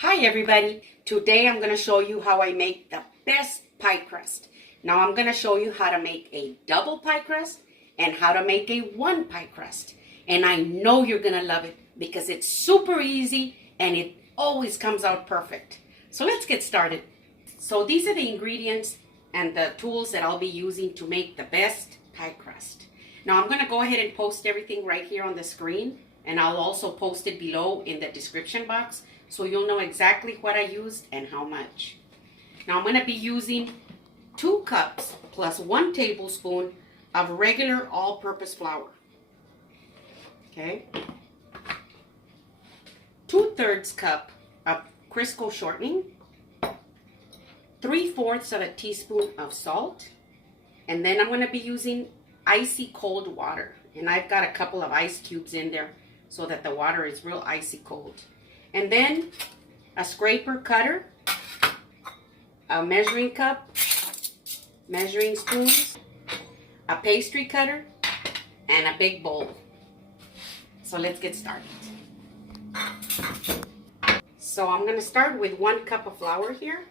Hi everybody, today I'm going to show you how I make the best pie crust. Now I'm going to show you how to make a double pie crust and how to make a one pie crust. And I know you're going to love it because it's super easy and it always comes out perfect. So let's get started. So these are the ingredients and the tools that I'll be using to make the best pie crust. Now I'm going to go ahead and post everything right here on the screen, and I'll also post it below in the description box, so you'll know exactly what I used and how much. Now I'm going to be using 2 cups plus 1 tablespoon of regular all-purpose flour. Okay. 2/3 cup of Crisco shortening. 3/4 of a teaspoon of salt. And then I'm going to be using icy cold water. And I've got a couple of ice cubes in there so that the water is real icy cold. And then a scraper cutter, a measuring cup, measuring spoons, a pastry cutter, and a big bowl. So let's get started. So I'm going to start with 1 cup of flour here.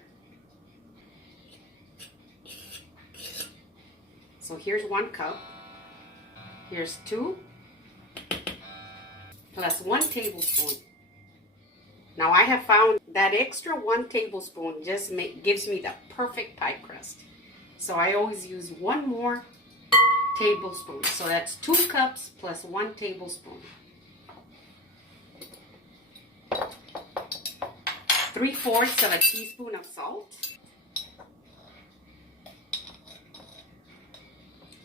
So here's 1 cup. Here's 2 plus 1 tablespoon. Now I have found that extra 1 tablespoon just gives me the perfect pie crust. So I always use 1 more tablespoon. So that's 2 cups plus 1 tablespoon. 3/4 of a teaspoon of salt.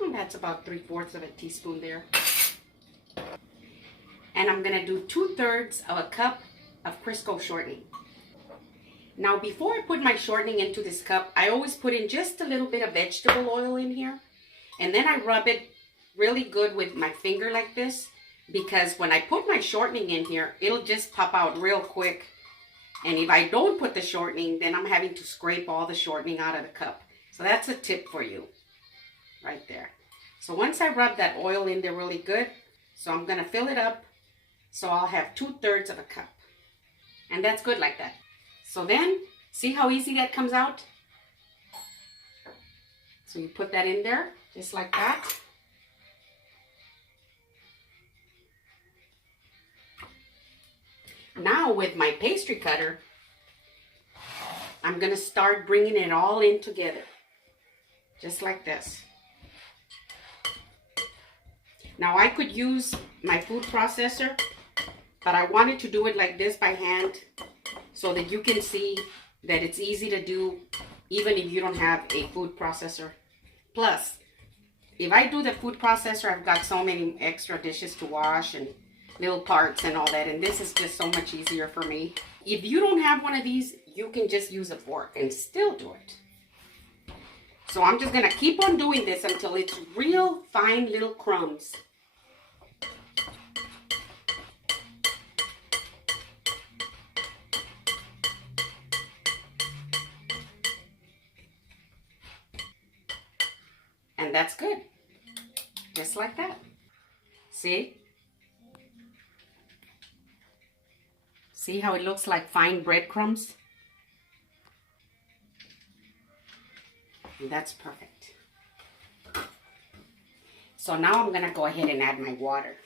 And that's about 3/4 of a teaspoon there. And I'm going to do 2/3 of a cup of Crisco shortening. Now before I put my shortening into this cup, I always put in just a little bit of vegetable oil in here, and then I rub it really good with my finger like this, because when I put my shortening in here, it'll just pop out real quick. And if I don't put the shortening, then I'm having to scrape all the shortening out of the cup. So that's a tip for you right there. So once I rub that oil in there really good, so I'm going to fill it up, so I'll have 2/3 of a cup. And that's good like that. So then, see how easy that comes out? So you put that in there, just like that. Now with my pastry cutter, I'm going to start bringing it all in together. Just like this. Now I could use my food processor, but I wanted to do it like this by hand so that you can see that it's easy to do even if you don't have a food processor. Plus, if I do the food processor, I've got so many extra dishes to wash and little parts and all that, and this is just so much easier for me. If you don't have one of these, you can just use a fork and still do it. So I'm just going to keep on doing this until it's real fine little crumbs. And that's good. Just like that. See? See how it looks like fine breadcrumbs? And that's perfect. So now I'm going to go ahead and add my water.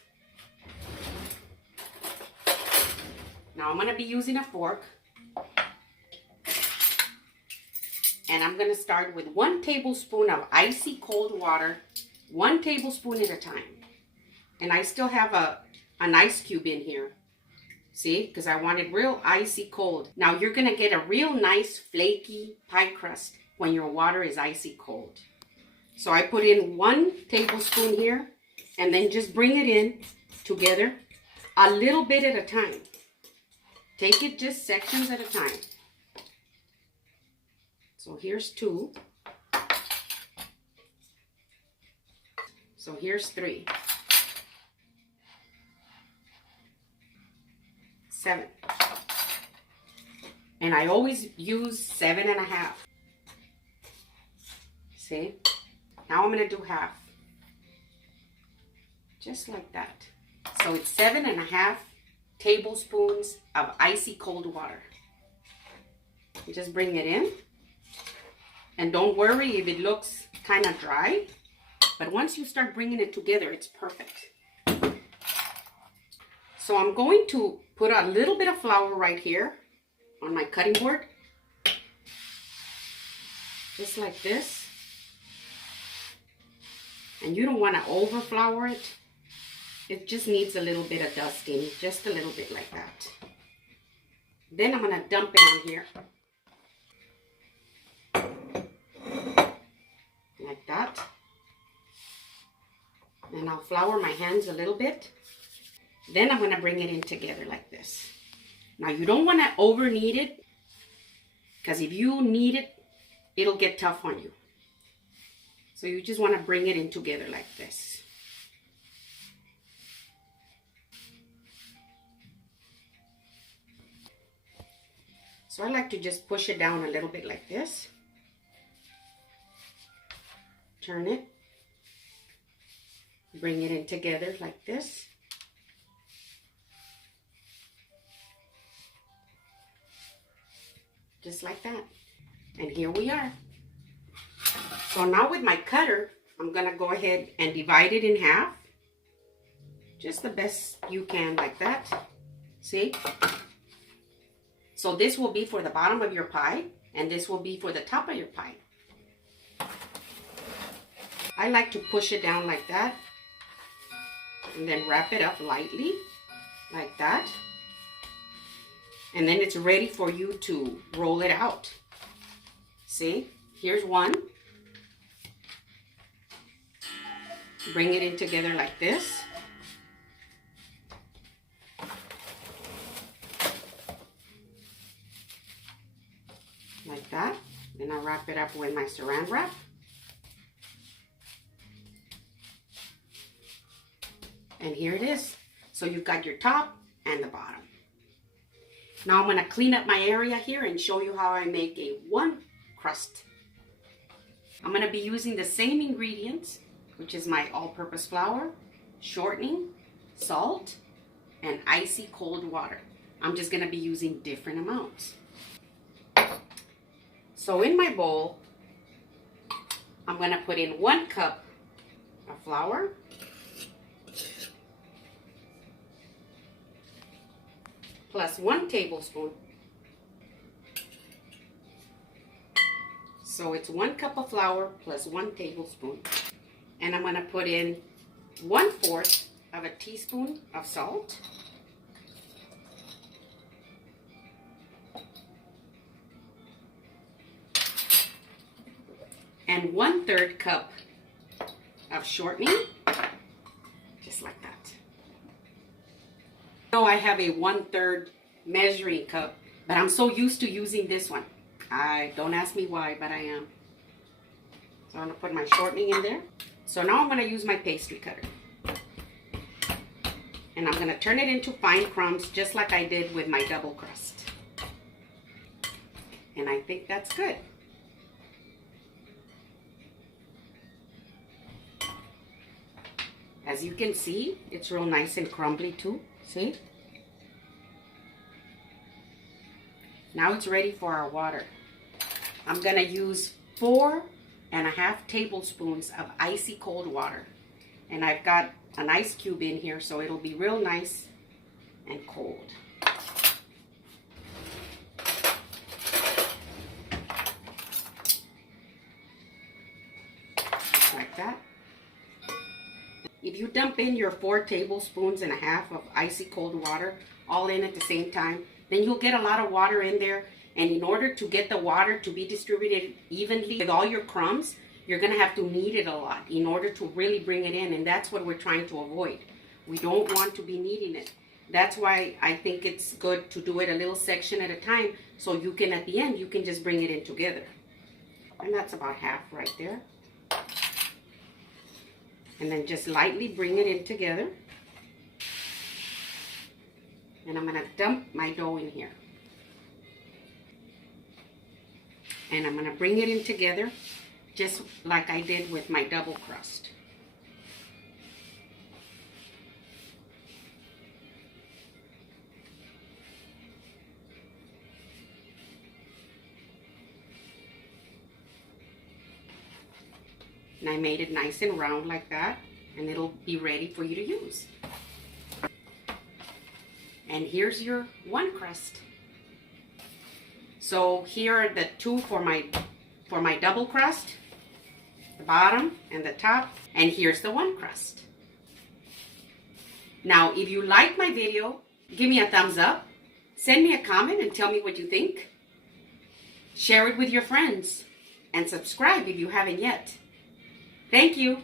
Now I'm going to be using a fork. And I'm going to start with 1 tablespoon of icy cold water, 1 tablespoon at a time. And I still have an ice cube in here. See, because I want it real icy cold. Now you're going to get a real nice flaky pie crust when your water is icy cold. So I put in 1 tablespoon here, and then just bring it in together a little bit at a time. Take it just sections at a time. So here's 2. So here's 3. 7. And I always use 7.5. See? Now I'm going to do half. Just like that. So it's 7.5 tablespoons of icy cold water. Just bring it in. And don't worry if it looks kind of dry. But once you start bringing it together, it's perfect. So I'm going to put a little bit of flour right here on my cutting board. Just like this. And you don't want to over flour it. It just needs a little bit of dusting, just a little bit like that. Then I'm going to dump it on here. Like that. And I'll flour my hands a little bit. Then I'm going to bring it in together like this. Now you don't want to over knead it, because if you knead it, it'll get tough on you. So you just want to bring it in together like this. So I like to just push it down a little bit like this. Turn it. Bring it in together like this. Just like that. And here we are. So now with my cutter, I'm going to go ahead and divide it in half. Just the best you can, like that. See? So this will be for the bottom of your pie, and this will be for the top of your pie. I like to push it down like that, and then wrap it up lightly, like that. And then it's ready for you to roll it out. See? Here's one. Bring it in together like this. Like that. Then I'll wrap it up with my saran wrap. And here it is. So you've got your top and the bottom. Now I'm going to clean up my area here and show you how I make a one crust. I'm going to be using the same ingredients, which is my all-purpose flour, shortening, salt, and icy cold water. I'm just going to be using different amounts. So in my bowl, I'm going to put in 1 cup of flour, plus 1 tablespoon. So it's 1 cup of flour plus 1 tablespoon. And I'm going to put in 1/4 of a teaspoon of salt. And 1/3 cup of shortening, just like that. Now I have a 1/3 measuring cup, but I'm so used to using this one. Don't ask me why, but I am. So I'm going to put my shortening in there. So now I'm going to use my pastry cutter. And I'm going to turn it into fine crumbs just like I did with my double crust. And I think that's good. As you can see, it's real nice and crumbly too. See? Now it's ready for our water. I'm going to use 4.5 tablespoons of icy cold water. And I've got an ice cube in here, so it'll be real nice and cold. Just like that. If you dump in your 4.5 tablespoons of icy cold water all in at the same time, then you'll get a lot of water in there. And in order to get the water to be distributed evenly with all your crumbs, you're going to have to knead it a lot in order to really bring it in. And that's what we're trying to avoid. We don't want to be kneading it. That's why I think it's good to do it a little section at a time, so you can, at the end, you can just bring it in together. And that's about half right there. And then just lightly bring it in together. And I'm going to dump my dough in here. And I'm going to bring it in together just like I did with my double crust. And I made it nice and round like that, and it'll be ready for you to use. And here's your one crust. So here are the two for my double crust, the bottom and the top, and here's the one crust. Now, if you like my video, give me a thumbs up, send me a comment and tell me what you think. Share it with your friends, and subscribe if you haven't yet. Thank you.